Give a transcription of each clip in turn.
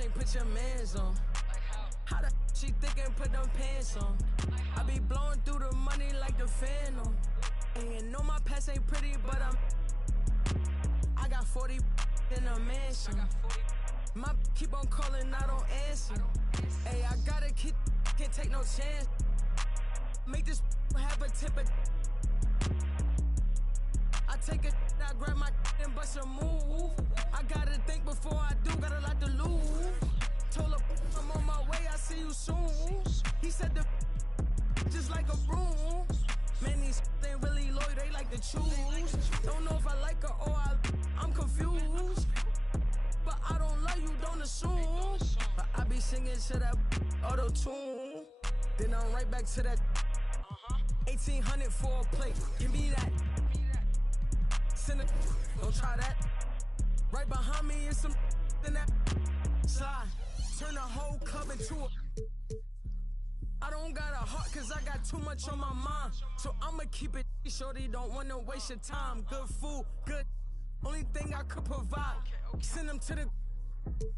ain't put your mans on. How the she thinkin' put them pants on? I be blowing through the money like the Phantom. And know my past ain't pretty, but I got 40 in a mansion. My keep on calling, I don't answer. Hey, I gotta keep, can't take no chance. Make this have a tip of. I take it, I grab my and bust a move. I gotta think before I do, got a lot to lose. Told her I'm on my way, I see you soon. He said the just like a broom. Man, these ain't really loyal, they like to choose. Don't know if I like her or I'm confused. But I don't love you, don't assume. But I be singing to that auto-tune. Then I'm right back to that 1800 for a plate. Give me that. Send it, don't try that. Right behind me is some in that slide. Turn the whole club into a. I don't got a heart cause I got too much on my mind. So I'ma keep it shorty, don't wanna waste your time. Good food, good. Only thing I could provide. Send him to the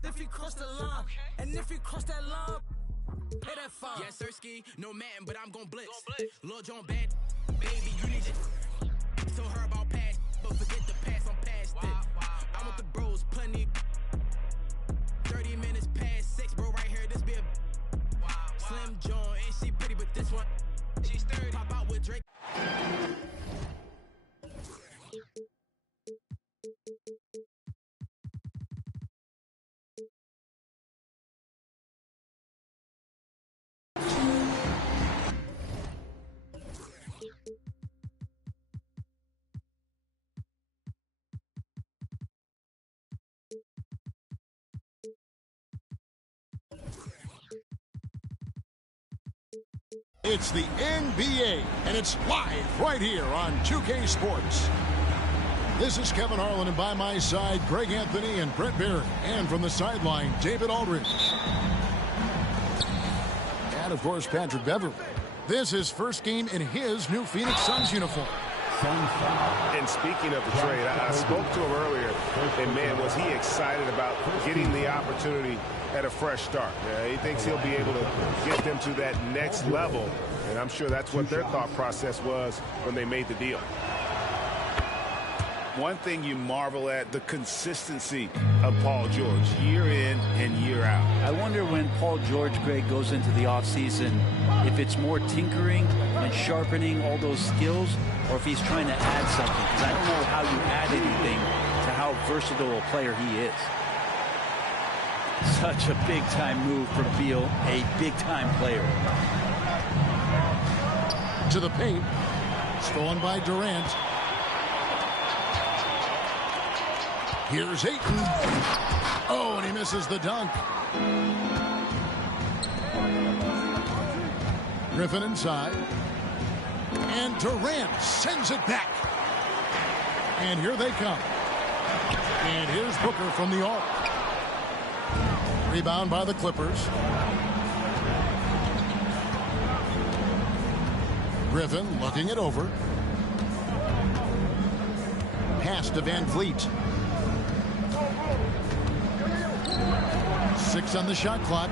if he cross the line. And if he cross that line, pay that fine. Yes, Sirski, no man, but I'm gon' blitz. Lil Jon bad, baby, you need it. Told her about past, but forget the past, I'm past it. I'm with the bros, plenty. 30 minutes past 6, bro, right here, this be a Slim John, and she pretty, but this one, she's 30. Pop out with Drake. It's the NBA, and it's live right here on 2K Sports. This is Kevin Harlan, and by my side, Greg Anthony and Brett Barrett. And from the sideline, David Aldridge. And, of course, Patrick Beverley. This is first game in his new Phoenix Suns uniform. And speaking of the trade, I spoke to him earlier, and, man, was he excited about getting the opportunity at a fresh start. He thinks he'll be able to get them to that next level, and I'm sure that's what their thought process was when they made the deal. One thing you marvel at, the consistency of Paul George, year in and year out. I wonder when Paul George, Greg, goes into the offseason, if it's more tinkering and sharpening all those skills, or if he's trying to add something. Because I don't know how you add anything to how versatile a player he is. Such a big-time move from Beal, a big-time player. To the paint. Stolen by Durant. Here's Ayton. Oh, and he misses the dunk. Griffin inside. And Durant sends it back. And here they come. And here's Booker from the arc. Rebound by the Clippers. Griffin looking it over. Pass to Van Vliet. 6 on the shot clock.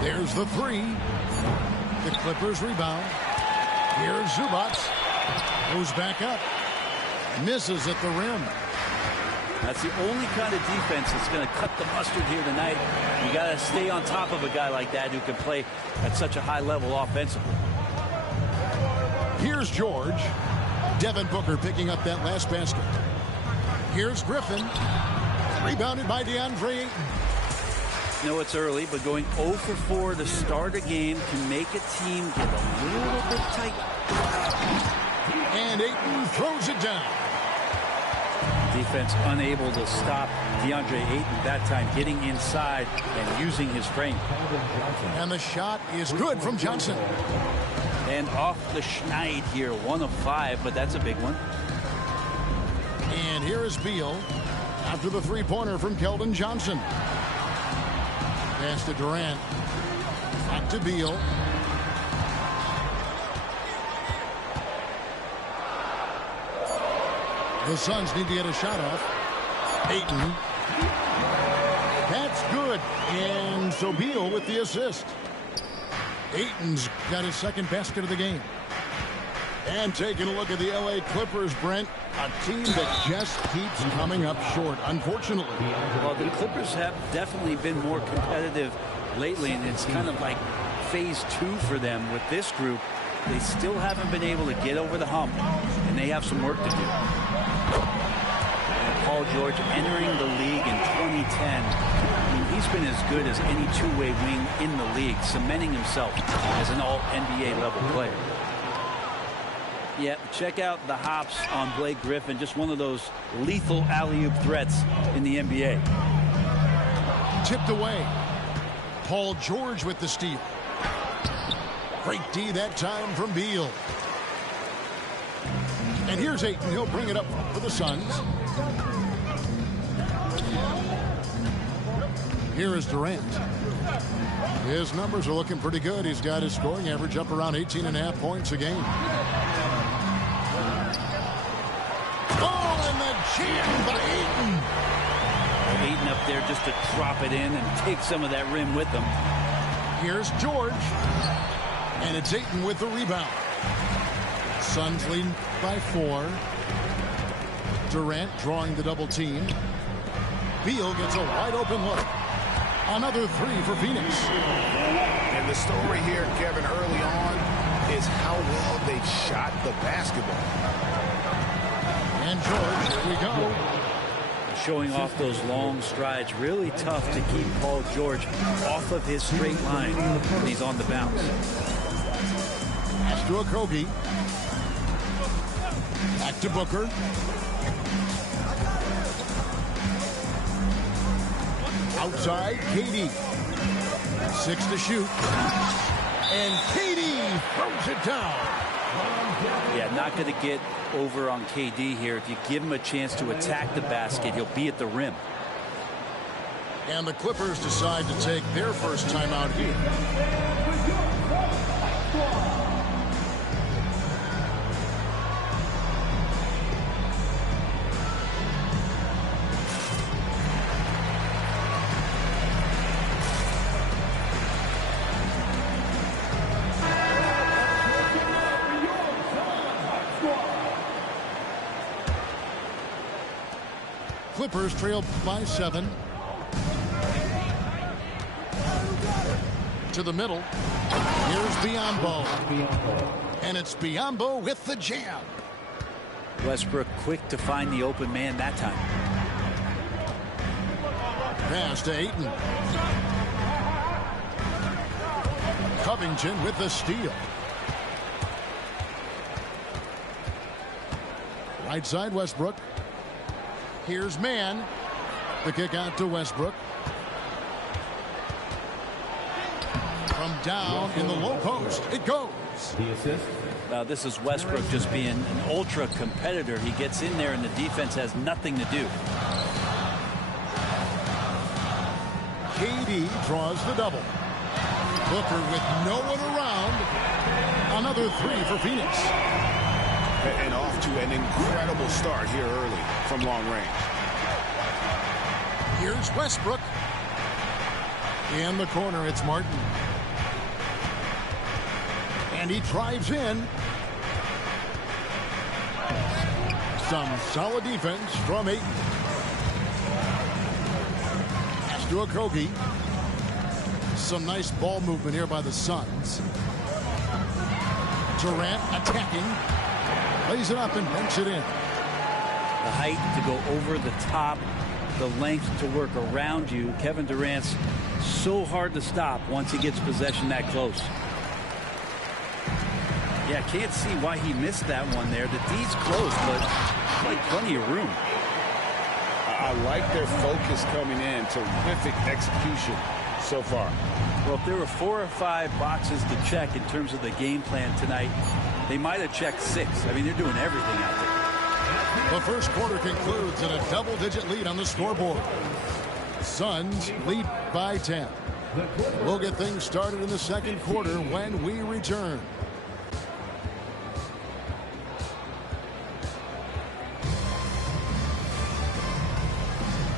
There's the 3. The Clippers rebound. Here's Zubac. Goes back up. Misses at the rim. That's the only kind of defense that's going to cut the mustard here tonight. You got to stay on top of a guy like that who can play at such a high level offensively. Here's George. Devin Booker picking up that last basket. Here's Griffin. Rebounded by DeAndre Ayton. I know it's early, but going 0 for 4 to start a game can make a team get a little bit tight. And Ayton throws it down. Defense unable to stop DeAndre Ayton that time, getting inside and using his frame. And the shot is good from Johnson. And off the schneid here, 1 of 5, but that's a big one. And here is Beal after the three-pointer from Keldon Johnson. Pass to Durant. Back to Beal. The Suns need to get a shot off. Ayton. That's good. And so Beal with the assist. Ayton's got his second basket of the game. And taking a look at the LA Clippers, Brent, a team that just keeps coming up short, unfortunately. Well, the Clippers have definitely been more competitive lately, and it's kind of like phase 2 for them with this group. They still haven't been able to get over the hump, and they have some work to do. And Paul George entering the league in 2010. I mean, he's been as good as any two-way wing in the league, cementing himself as an all-NBA level player. Yeah, check out the hops on Blake Griffin. Just one of those lethal alley-oop threats in the NBA. Tipped away. Paul George with the steal. Great D that time from Beal. And here's Ayton. He'll bring it up for the Suns. Here is Durant. His numbers are looking pretty good. He's got his scoring average up around 18.5 points a game. Oh, and the jam by Ayton. Ayton up there just to drop it in and take some of that rim with him. Here's George. And it's Ayton with the rebound. Suns leading by 4. Durant drawing the double team. Beal gets a wide open look. Another 3 for Phoenix. And the story here, Kevin, early on is how well they've shot the basketball. And George, here we go. Showing off those long strides. Really tough to keep Paul George off of his straight line when he's on the bounce. Pass to Okogie. Back to Booker. Outside, KD. 6 to shoot. And KD throws it down. Yeah, not going to get over on KD here. If you give him a chance to attack the basket, he'll be at the rim. And the Clippers decide to take their first timeout here. Clippers trail by 7. To the middle. Here's Biyombo. And it's Biyombo with the jam. Westbrook quick to find the open man that time. Pass to Ayton. Covington with the steal. Right side, Westbrook. Here's Mann. The kick out to Westbrook. From down in the low post, it goes. The assist. Now this is Westbrook just being an ultra competitor. He gets in there and the defense has nothing to do. KD draws the double. Booker with no one around. Another 3 for Phoenix. And off to an incredible start here early from long range. Here's Westbrook. In the corner, it's Martin. And he drives in. Some solid defense from Ayton. Pass to Okogie. Some nice ball movement here by the Suns. Durant attacking. Lays it up and banks it in. The height to go over the top, the length to work around you. Kevin Durant's so hard to stop once he gets possession that close. Yeah, can't see why he missed that one there. The D's close, but like plenty of room. I like their focus coming in. Terrific execution so far. Well, if there were 4 or 5 boxes to check in terms of the game plan tonight, they might have checked 6. I mean, they're doing everything out there. The first quarter concludes in a double-digit lead on the scoreboard. Suns lead by 10. We'll get things started in the second quarter when we return.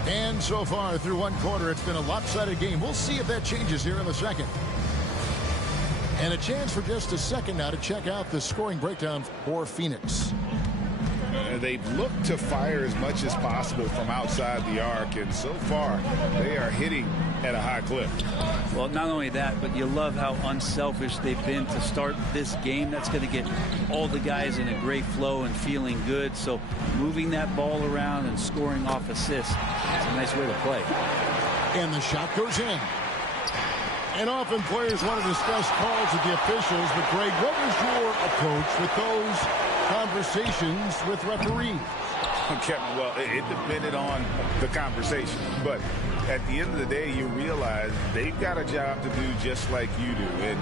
And And so far through one quarter, it's been a lopsided game. We'll see if that changes here in the second. And a chance for just a second now to check out the scoring breakdown for Phoenix. They've looked to fire as much as possible from outside the arc, and so far they are hitting at a high clip. Well, not only that, but you love how unselfish they've been to start this game. That's going to get all the guys in a great flow and feeling good. So moving that ball around and scoring off assists, it's a nice way to play. And the shot goes in. And often players want to discuss calls with the officials, but Greg, what was your approach with those conversations with referees? Okay, well, it depended on the conversation, but at the end of the day, you realize they've got a job to do just like you do, and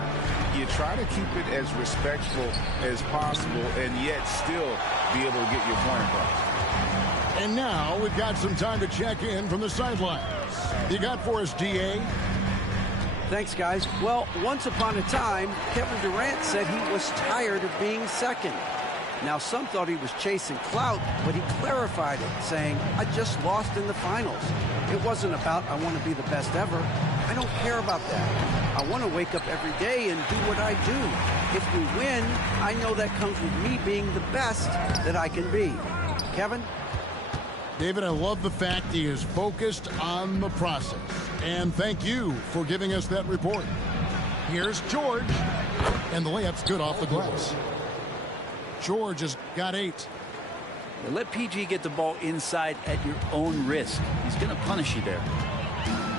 you try to keep it as respectful as possible and yet still be able to get your point across. And now we've got some time to check in from the sidelines. You got for us, DA? Thanks, guys. Well, once upon a time, Kevin Durant said he was tired of being second. Now, some thought he was chasing clout, but he clarified it, saying, I just lost in the finals. It wasn't about, I want to be the best ever. I don't care about that. I want to wake up every day and do what I do. If we win, I know that comes with me being the best that I can be. Kevin? David, I love the fact he is focused on the process. And thank you for giving us that report. Here's George. And the layup's good off the glass. George has got 8. Let PG get the ball inside at your own risk. He's going to punish you there.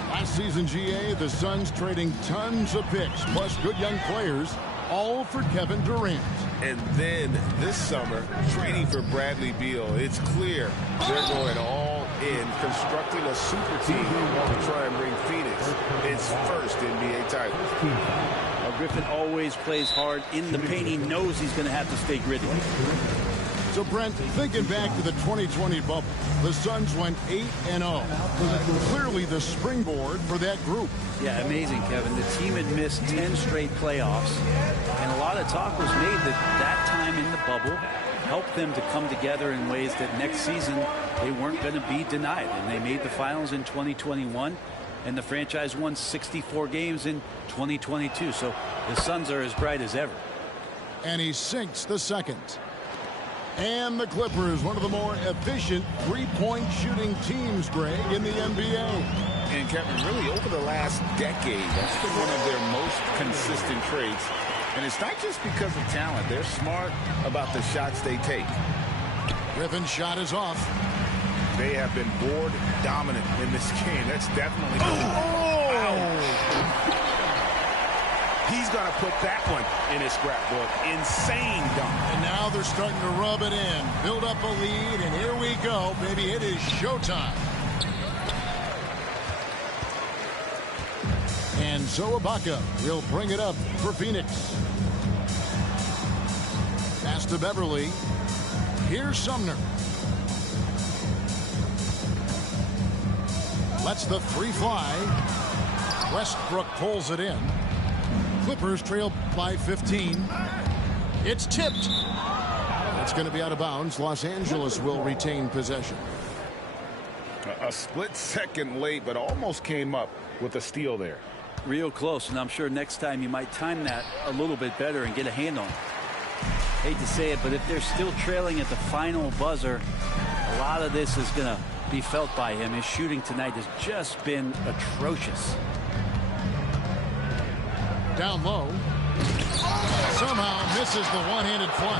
Last season, GA, the Suns trading tons of picks, plus good young players, all for Kevin Durant. And then this summer, trading for Bradley Beal, it's clear they're going all in, constructing a super team to try and bring Phoenix its first NBA title. Well, Griffin always plays hard in the paint. He knows he's going to have to stay gritty. So, Brent, thinking back to the 2020 bubble, the Suns went 8-0. Clearly the springboard for that group. Yeah, amazing, Kevin. The team had missed 10 straight playoffs, and a lot of talk was made that time in the bubble helped them to come together in ways that next season they weren't going to be denied. And they made the finals in 2021, and the franchise won 64 games in 2022. So the Suns are as bright as ever. And he sinks the second. And the Clippers, one of the more efficient three-point shooting teams, Greg, in the NBA. And Kevin, really over the last decade, that's been one of their most consistent traits. And it's not just because of talent. They're smart about the shots they take. Griffin's shot is off. They have been board dominant in this game. That's definitely... He's going to put that one in his scrapbook. Insane dunk. And now they're starting to rub it in. Build up a lead, and here we go, baby. It is showtime. And so Ibaka will bring it up for Phoenix. Pass to Beverly. Here's Sumner. Lets the three fly. Westbrook pulls it in. Clippers trail by 15. It's tipped. It's going to be out of bounds. Los Angeles will retain possession. A split second late, but almost came up with a steal there. Real close, and I'm sure next time you might time that a little bit better and get a hand on it. Hate to say it, but if they're still trailing at the final buzzer, a lot of this is going to be felt by him. His shooting tonight has just been atrocious. Down low. Somehow misses the one-handed flush.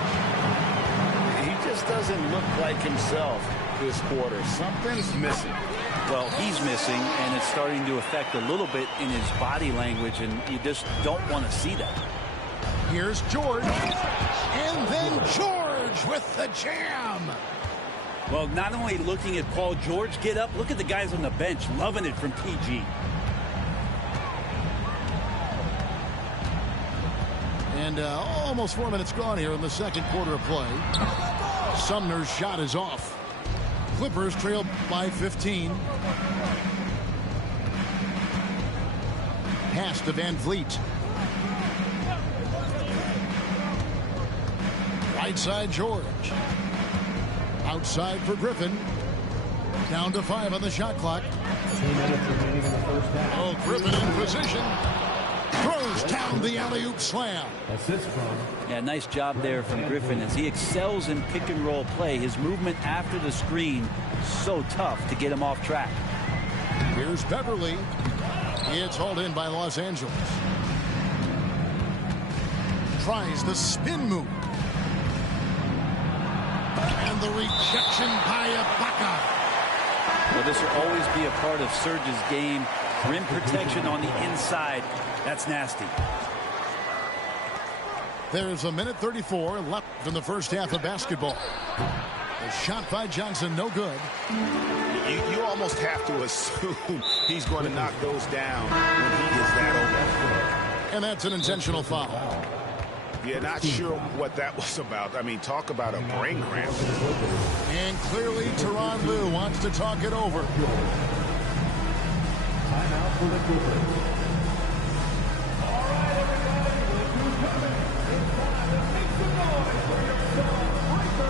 He just doesn't look like himself this quarter. Something's missing. Well, he's missing, and it's starting to affect a little bit in his body language, and you just don't want to see that. Here's George. And then George with the jam. Well, not only looking at Paul George get up, look at the guys on the bench loving it from PG. And almost 4 minutes gone here in the second quarter of play. Sumner's shot is off. Clippers trail by 15. Pass to Van Vliet. Right side George. Outside for Griffin. Down to 5 on the shot clock. Oh, Griffin in position. Throws down the alley-oop slam. Yeah, nice job there from Griffin as he excels in pick and roll play. His movement after the screen, so tough to get him off track. Here's Beverly. It's hauled in by Los Angeles. Tries the spin move. And the rejection by Ibaka. Well, this will always be a part of Serge's game. Rim protection on the inside. That's nasty. There's a minute 34 left in the first half of basketball. The shot by Johnson, no good. You almost have to assume he's going to knock those down when he is that open. And that's an intentional foul. Yeah, not sure what that was about. I mean, talk about a brain cramp. And clearly, Tyronn Lue wants to talk it over. Timeout for the Clippers. All right, everybody. It's time to make some noise for your star breaker.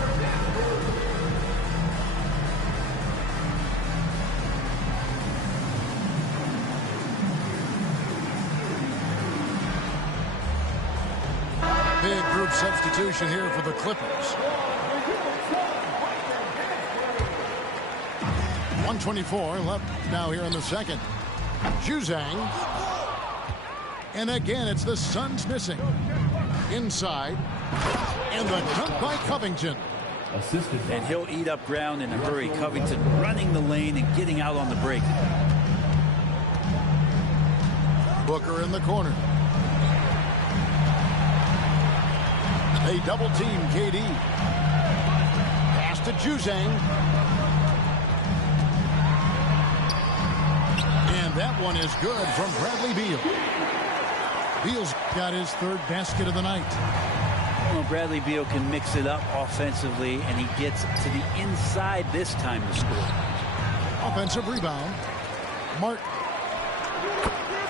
Big group substitution here for the Clippers. 1:24 left now here in the second. Juzang. And again, it's the Suns missing. Inside. And the dunk by Covington. And he'll eat up ground in a hurry. Covington running the lane and getting out on the break. Booker in the corner. They double team KD. Pass to Juzang. And that one is good from Bradley Beal. Beal's got his third basket of the night. Well, Bradley Beal can mix it up offensively, and he gets to the inside this time to score. Offensive rebound. Martin.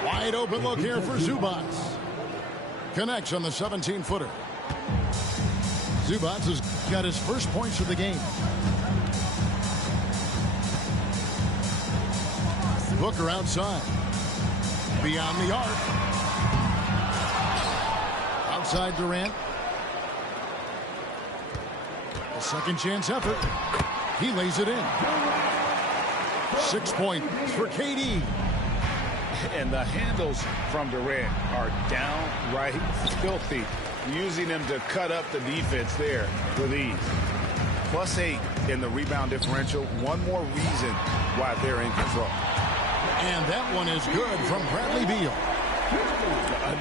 Wide open look here for Zubac. Connects on the 17-footer. Zubac has got his first points of the game. Booker outside. Beyond the arc. Outside Durant. A second chance effort. He lays it in. 6 points for KD. And the handles from Durant are downright filthy, using him to cut up the defense there with ease. +8 in the rebound differential. One more reason why they're in control. And that one is good from Bradley Beal.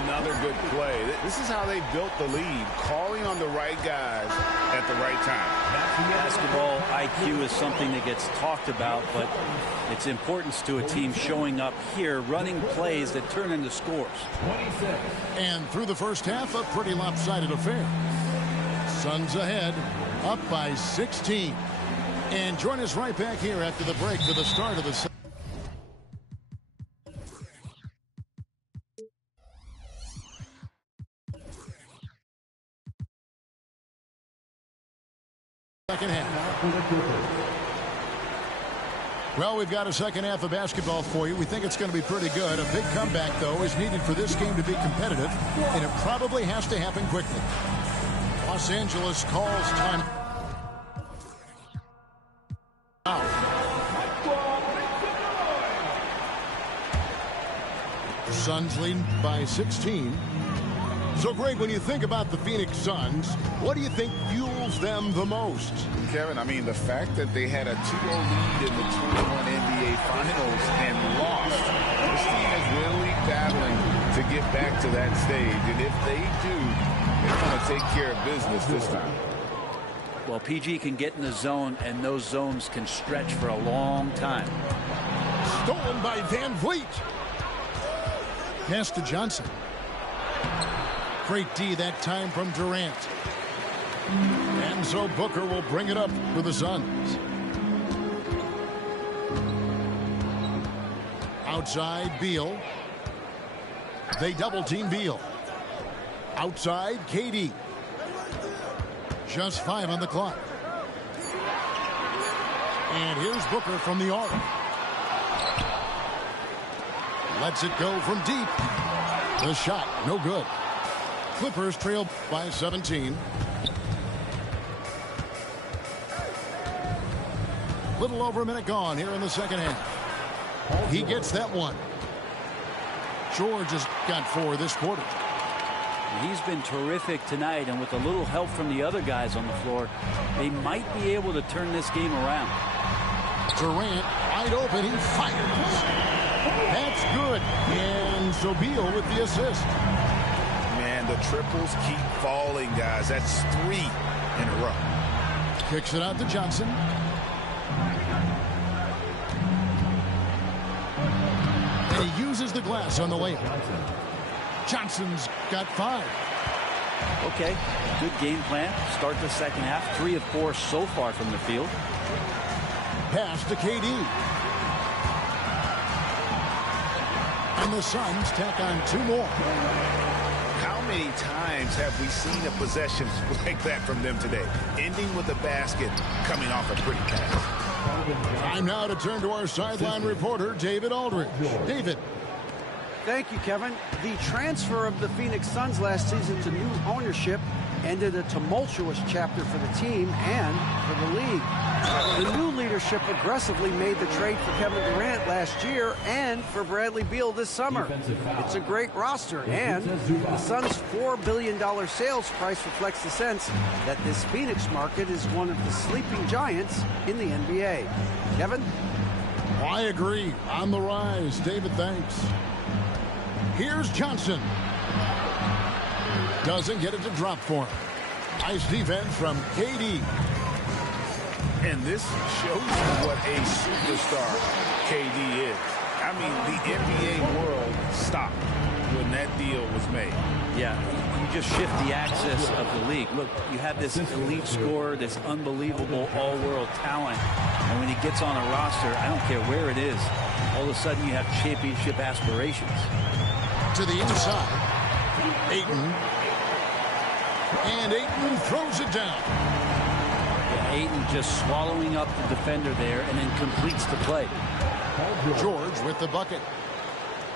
Another good play. This is how they built the lead, calling on the right guys at the right time. Basketball IQ is something that gets talked about, but its importance to a team showing up here, running plays that turn into scores. And through the first half, a pretty lopsided affair. Suns ahead, up by 16. And join us right back here after the break for the start of the second half. Well, we've got a second half of basketball for you. We think it's going to be pretty good. A big comeback, though, is needed for this game to be competitive, and it probably has to happen quickly. Los Angeles calls time out. Suns lead by 16. So, Greg, when you think about the Phoenix Suns, what do you think fuels them the most? Kevin, I mean, the fact that they had a 2-0 lead in the 21 NBA Finals and lost. This team is really battling to get back to that stage. And if they do, they're going to take care of business this time. Well, PG can get in the zone, and those zones can stretch for a long time. Stolen by Van Vliet. Pass to Johnson. Great D that time from Durant. And so Booker will bring it up for the Suns. Outside Beal. They double team Beal. Outside KD. Just 5 on the clock. And here's Booker from the arc. Lets it go from deep. The shot, no good. Clippers trail by 17. Little over a minute gone here in the second half. He gets that one. George has got 4 this quarter. He's been terrific tonight, and with a little help from the other guys on the floor, they might be able to turn this game around. Durant wide open. He fires. That's good. And Sobel with the assist. Man, the triples keep falling, guys. That's 3 in a row. Kicks it out to Johnson. And he uses the glass on the layup. Johnson's got 5. Okay, good game plan. Start the second half. 3 of 4 so far from the field. Pass to KD. And the Suns tack on 2 more. How many times have we seen a possession like that from them today? Ending with a basket, coming off a pretty pass. Time now to turn to our sideline reporter, David Aldridge. David. Thank you, Kevin. The transfer of the Phoenix Suns last season to new ownership ended a tumultuous chapter for the team and for the league. The new leadership aggressively made the trade for Kevin Durant last year and for Bradley Beal this summer. It's a great roster, and the Suns' $4 billion sales price reflects the sense that this Phoenix market is one of the sleeping giants in the NBA. Kevin? I agree. On the rise. David, thanks. Here's Johnson. Doesn't get it to drop for him. Nice defense from KD. And this shows you what a superstar KD is. I mean, the NBA world stopped when that deal was made. Yeah, you just shift the axis of the league. Look, you have this elite scorer, this unbelievable all-world talent, and when he gets on a roster, I don't care where it is, all of a sudden you have championship aspirations. To the inside. Ayton. And Ayton throws it down. Yeah, Ayton just swallowing up the defender there and then completes the play. George with the bucket.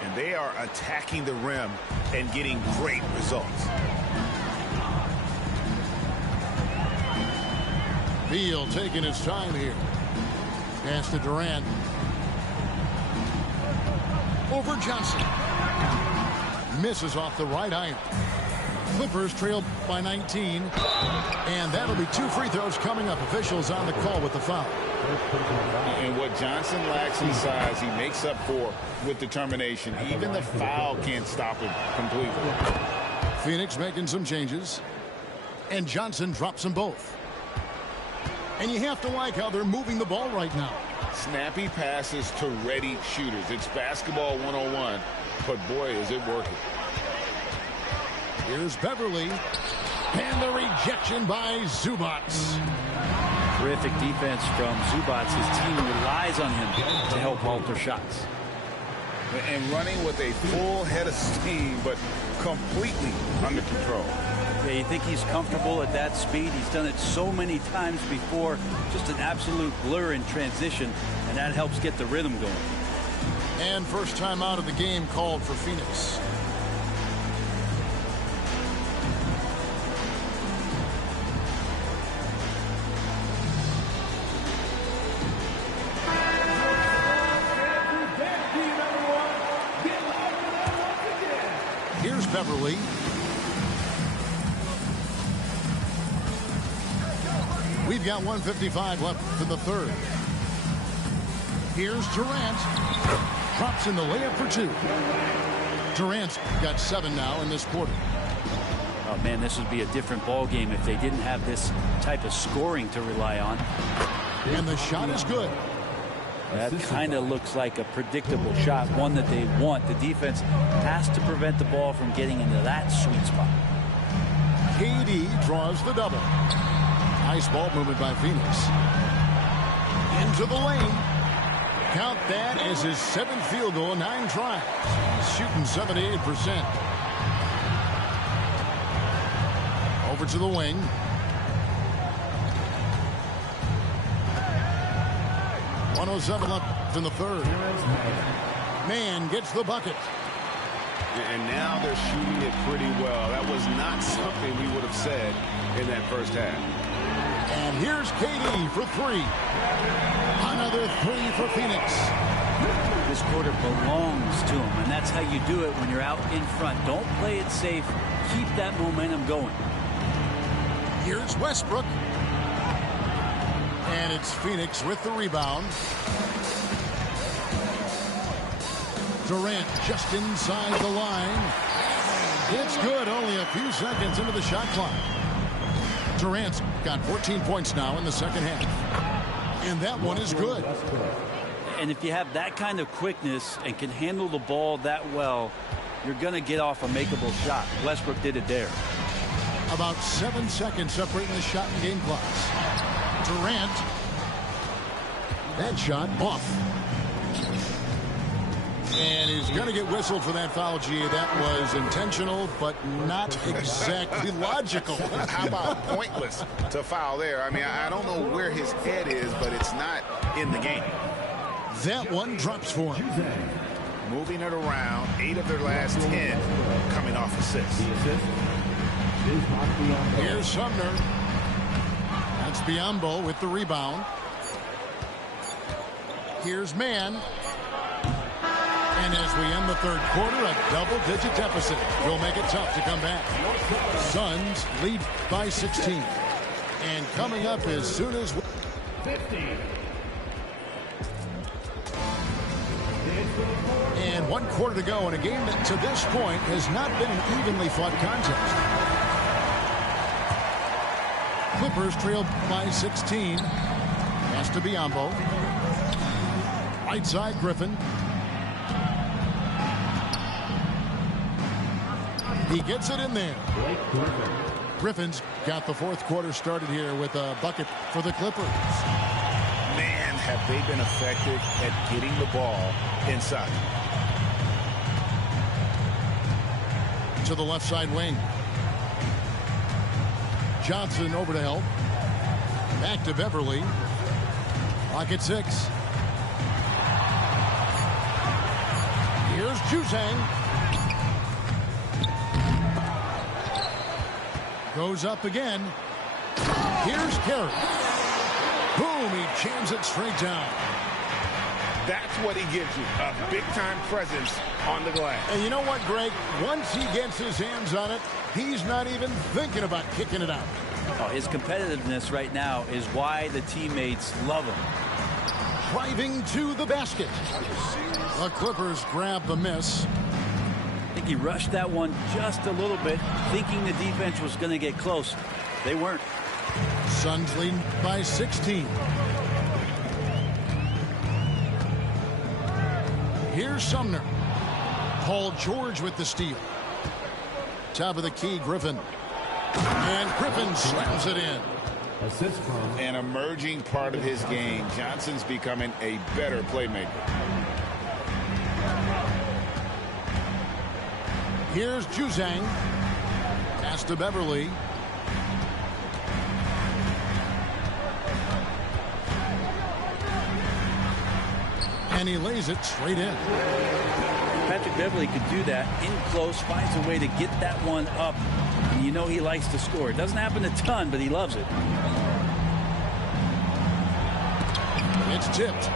And they are attacking the rim and getting great results. Beal taking his time here. Pass to Durant. Over Johnson. Misses off the right iron. Clippers trail by 19. And that'll be 2 free throws coming up. Officials on the call with the foul. And what Johnson lacks in size, he makes up for with determination. Even the foul can't stop him completely. Phoenix making some changes. And Johnson drops them both. And you have to like how they're moving the ball right now. Snappy passes to ready shooters. It's basketball 101. But boy, is it working. Here's Beverly. And the rejection by Zubac. Terrific defense from Zubac. His team relies on him to help alter shots. And running with a full head of steam, but completely under control. Yeah, you think he's comfortable at that speed? He's done it so many times before. Just an absolute blur in transition, and that helps get the rhythm going. And first time out of the game called for Phoenix. Here's Beverly. We've got 1:55 left in the third. Here's Durant. Drops in the layup for 2. Durant's got 7 now in this quarter. Oh, man, this would be a different ball game if they didn't have this type of scoring to rely on. And the shot is good. That kind of looks like a predictable shot, one that they want. The defense has to prevent the ball from getting into that sweet spot. KD draws the double. Nice ball movement by Phoenix. Into the lane. Count that as his 7th field goal in 9 tries. He's shooting 78%. Over to the wing. 1:07 left in the third. Mann gets the bucket. And now they're shooting it pretty well. That was not something we would have said in that first half. And here's KD for three. Another three for Phoenix. This quarter belongs to him, and that's how you do it when you're out in front. Don't play it safe. Keep that momentum going. Here's Westbrook. And it's Phoenix with the rebound. Durant just inside the line. It's good, only a few seconds into the shot clock. Durant's got 14 points now in the second half. And that one is good. And if you have that kind of quickness and can handle the ball that well, you're going to get off a makeable shot. Westbrook did it there. About 7 seconds separating the shot and game clocks. Durant. That shot off. And he's going to get whistled for that foul, G. That was intentional, but not exactly logical. How about pointless to foul there? I mean, I don't know where his head is, but it's not in the game. That one drops for him. Moving it around, 8 of their last 10 coming off assists. Here's Sumner. That's Biyombo with the rebound. Here's Mann. And as we end the third quarter, a double-digit deficit will make it tough to come back. Suns lead by 16. And coming up as soon as... 50. And 1 quarter to go in a game that to this point has not been an evenly fought contest. Clippers trail by 16. Has to Biyombo. Right side, Griffin. He gets it in there. Griffin's got the fourth quarter started here with a bucket for the Clippers. Man, have they been effective at getting the ball inside. To the left side wing. Johnson over to help. Back to Beverly. Clock at 6. Here's Juzang. Goes up again. Here's Carey. Boom, he jams it straight down. That's what he gives you, a big-time presence on the glass. And you know what, Greg? Once he gets his hands on it, he's not even thinking about kicking it out. Oh, his competitiveness right now is why the teammates love him. Driving to the basket. The Clippers grab the miss. I think he rushed that one just a little bit, thinking the defense was going to get close. They weren't. Suns lead by 16. Here's Sumner. Paul George with the steal. Top of the key, Griffin. And Griffin slams it in. Assist from An emerging part of his game. Johnson's becoming a better playmaker. Here's Juzang. Pass to Beverly. And he lays it straight in. Patrick Beverly could do that in close, finds a way to get that one up. And you know he likes to score. It doesn't happen a ton, but he loves it. It's tipped.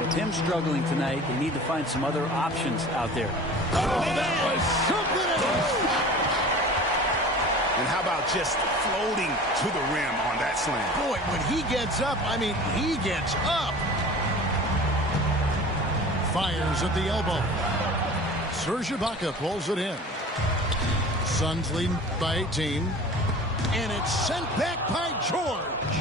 With him struggling tonight, they need to find some other options out there. Oh, that was something else. And how about just floating to the rim on that slam? Boy, when he gets up, I mean, he gets up. Fires at the elbow. Serge Ibaka pulls it in. Suns lead by 18. And it's sent back by George.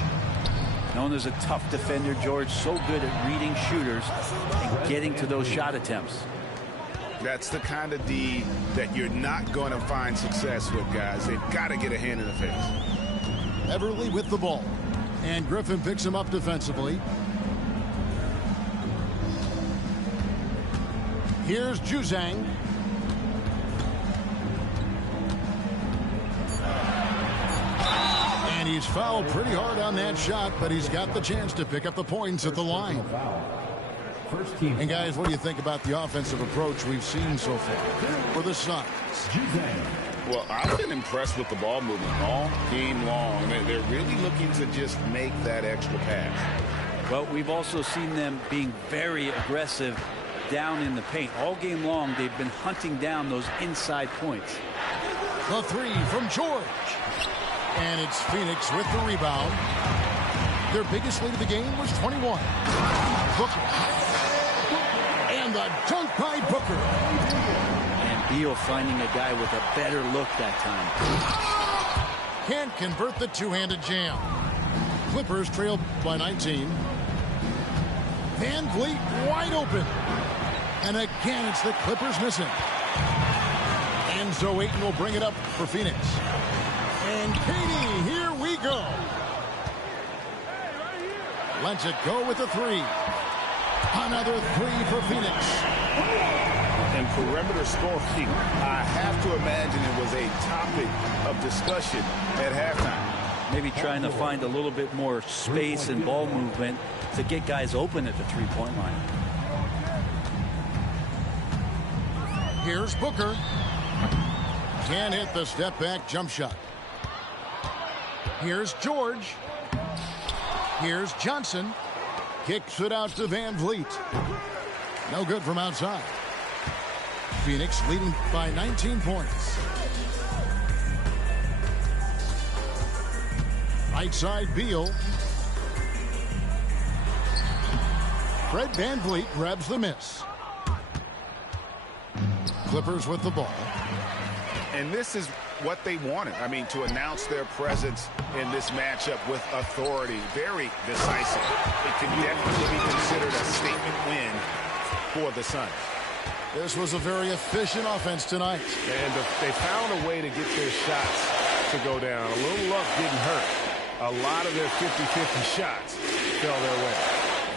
Known as a tough defender, George so good at reading shooters and getting to those shot attempts. That's the kind of D that you're not going to find success with, guys. They've got to get a hand in the face. Beverly with the ball. And Griffin picks him up defensively. Here's Juzang. And And he's fouled pretty hard on that shot, but he's got the chance to pick up the points at the line. And guys, what do you think about the offensive approach we've seen so far for the Suns? Well, I've been impressed with the ball movement all game long. They're really looking to just make that extra pass. Well, we've also seen them being very aggressive down in the paint. All game long, they've been hunting down those inside points. The three from George. And it's Phoenix with the rebound. Their biggest lead of the game was 21. Booker. And the dunk by Booker. And Beal finding a guy with a better look that time. Can't convert the two-handed jam. Clippers trail by 19. Van Vliet wide open. And again, it's the Clippers missing. Enzo Ayton will bring it up for Phoenix. And Katie, here we go. Lets it go with the three. Another three for Phoenix. And perimeter scoring, I have to imagine it was a topic of discussion at halftime. Maybe trying to find a little bit more space and ball movement to get guys open at the three-point line. Here's Booker. Can't hit the step-back jump shot. Here's George. Here's Johnson. Kicks it out to Van Vliet. No good from outside. Phoenix leading by 19 points. Right side, Beal. Fred Van Vliet grabs the miss. Clippers with the ball. And this is what they wanted. I mean, to announce their presence in this matchup with authority. Very decisive. It can definitely be considered a statement win for the Suns. This was a very efficient offense tonight. And they found a way to get their shots to go down. A little luck didn't hurt. A lot of their 50-50 shots fell their way.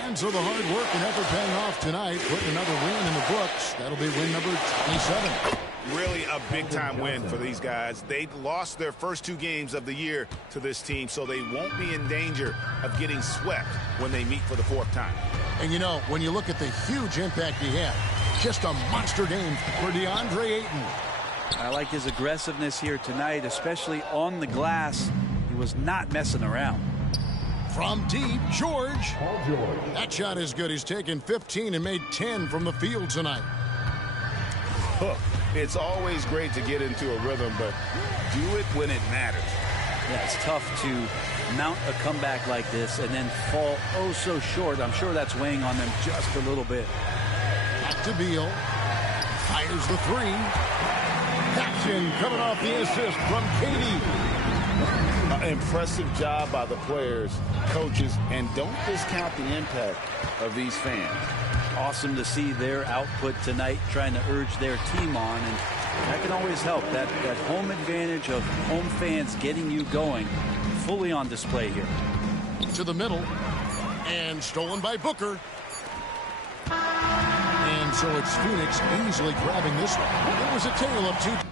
And so the hard work and effort paying off tonight, putting another win in the books. That'll be win number 27. Really a big-time win for these guys. They lost their first two games of the year to this team, so they won't be in danger of getting swept when they meet for the fourth time. And, you know, when you look at the huge impact he had, just a monster game for DeAndre Ayton. I like his aggressiveness here tonight, especially on the glass. He was not messing around. From deep, George. That shot is good. He's taken 15 and made 10 from the field tonight. It's always great to get into a rhythm, but do it when it matters. Yeah, it's tough to mount a comeback like this and then fall oh so short. I'm sure that's weighing on them just a little bit. Back to Beal. Fires the three. Action coming off the assist from Katie. Impressive job by the players, coaches, and don't discount the impact of these fans. Awesome to see their output tonight, trying to urge their team on, and that can always help. That home advantage of home fans getting you going, fully on display here. To the middle, and stolen by Booker. And so it's Phoenix easily grabbing this one. It was a tale of two.